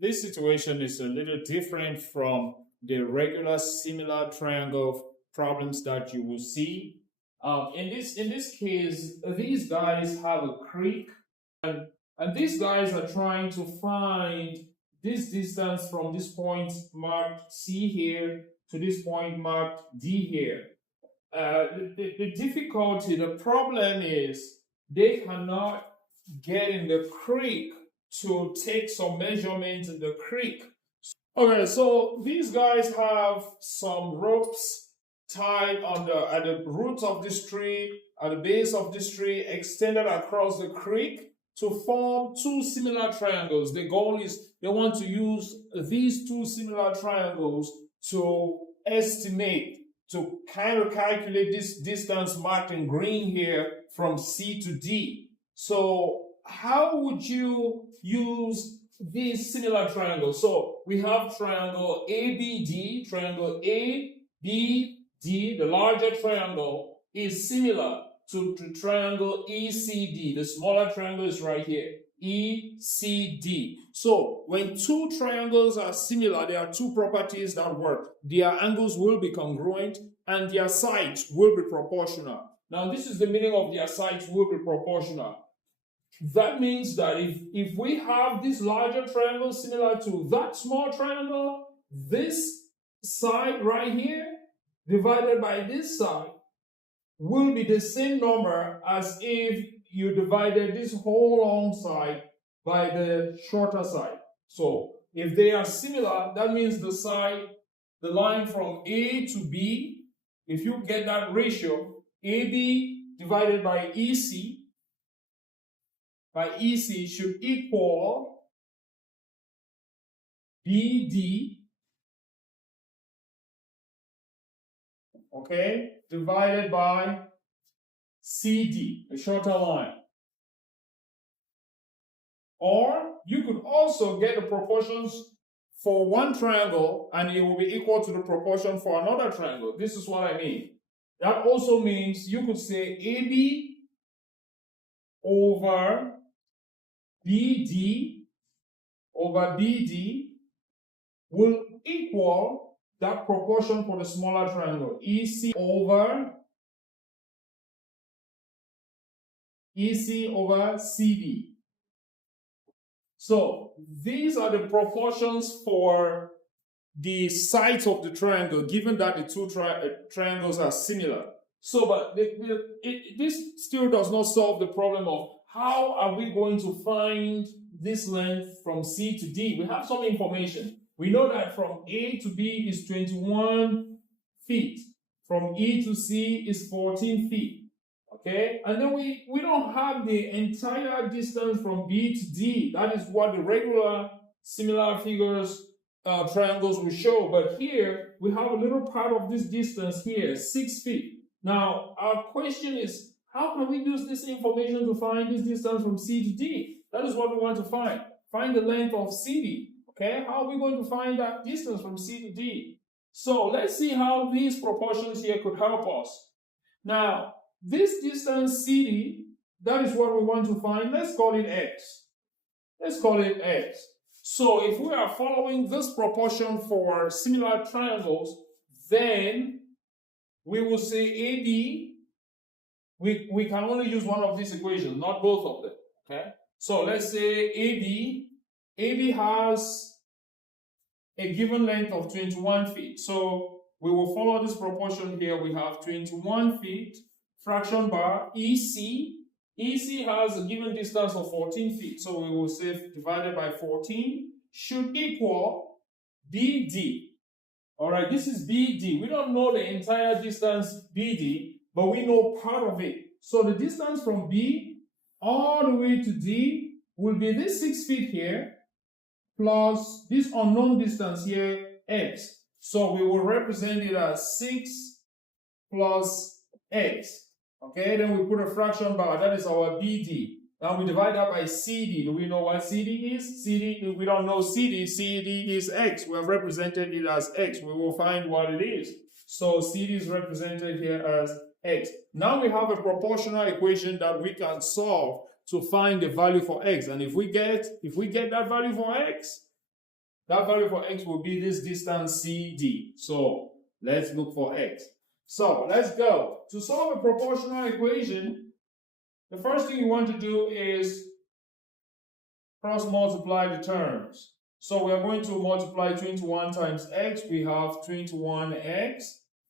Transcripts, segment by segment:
This situation is a little different from the regular similar triangle problems that you will see. In this case, these guys have a creek, and these guys are trying to find this distance from this point marked C here to this point marked D here. The difficulty, the problem is they cannot get in the creek to take some measurements in the creek. Okay, so these guys have some ropes tied at the roots of this tree, at the base of this tree, extended across the creek to form two similar triangles. The goal is they want to use these two similar triangles to estimate, to kind of calculate this distance marked in green here from C to D. So how would you use these similar triangles? So we have triangle ABD, triangle ABD, the larger triangle is similar to triangle ECD. The smaller triangle is right here, ECD. So when two triangles are similar, there are two properties that work. Their angles will be congruent and their sides will be proportional. Now this is the meaning of their sides will be proportional. That means that if we have this larger triangle similar to that small triangle, this side right here divided by this side will be the same number as if you divided this whole long side by the shorter side. So if they are similar, that means the line from A to B, if you get that ratio, AB divided by EC should equal BD, okay, divided by CD, a shorter line. Or you could also get the proportions for one triangle and it will be equal to the proportion for another triangle. This is what I mean. That also means you could say AB over BD over BD will equal that proportion for the smaller triangle, EC over CD. So these are the proportions for the sides of the triangle, given that the two triangles are similar. So, but this still does not solve the problem of how are we going to find this length from C to D. We have some information. We know that from A to B is 21 feet. From E to C is 14 feet. Okay, and then we don't have the entire distance from B to D. That is what the regular similar figures triangles will show. But here we have a little part of this distance here, 6 feet. Now our question is, how can we use this information to find this distance from C to D? That is what we want to find. Find the length of CD. Okay, how are we going to find that distance from C to D? So let's see how these proportions here could help us. Now, this distance CD, that is what we want to find. Let's call it X. Let's call it X. So if we are following this proportion for similar triangles, then we will say AD, we can only use one of these equations, not both of them. Okay? So let's say AB has a given length of 21 feet. So we will follow this proportion here. We have 21 feet, fraction bar, EC. EC has a given distance of 14 feet. So we will say divided by 14 should equal BD. All right, this is BD. We don't know the entire distance BD, but we know part of it. So the distance from B all the way to D will be this 6 feet here plus this unknown distance here, X. So we will represent it as 6 plus X. Okay, then we put a fraction bar. That is our BD. Now we divide that by CD. Do we know what CD is? CD, we don't know CD. CD is X. We have represented it as X. We will find what it is. So CD is represented here as X. Now we have a proportional equation that we can solve to find the value for X. And if we get that value for X, that value for x will be this distance CD. So let's look for x. So let's go. To solve a proportional equation, the first thing you want to do is cross multiply the terms. So we are going to multiply 21 times x. We have 21x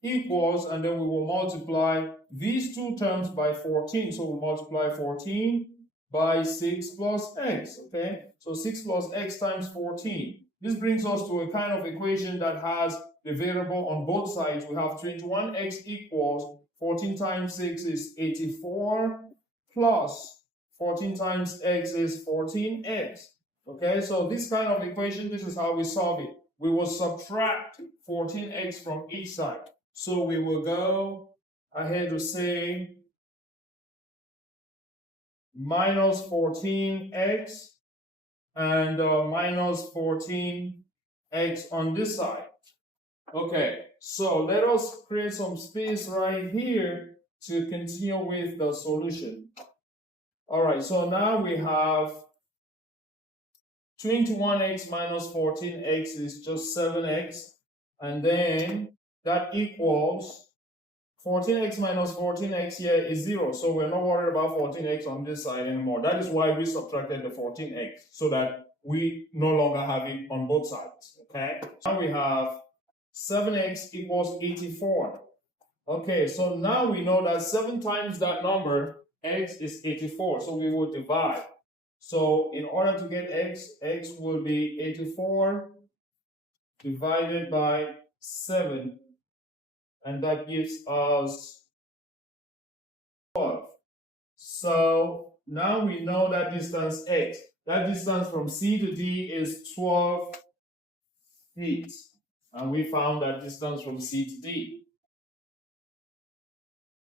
equals, and then we will multiply these two terms by 14. So we'll multiply 14 by 6 plus x, okay? So 6 plus x times 14. This brings us to a kind of equation that has the variable on both sides. We have 21x equals 14 times 6 is 84 plus 14 times x is 14x. Okay, so this kind of equation, this is how we solve it. We will subtract 14x from each side. So we will go ahead to say minus 14x and minus 14x on this side. Okay, so let us create some space right here to continue with the solution. All right, so now we have 21x minus 14x is just 7x, and then that equals 14x minus 14x here is 0, so we're not worried about 14x on this side anymore. That is why we subtracted the 14x, so that we no longer have it on both sides, okay? Now we have 7x equals 84. Okay, so now we know that 7 times that number, x is 84, so we will divide. So in order to get x, x will be 84 divided by 7, and that gives us 12. So now we know that distance x. That distance from C to D is 12 feet. And we found that distance from C to D.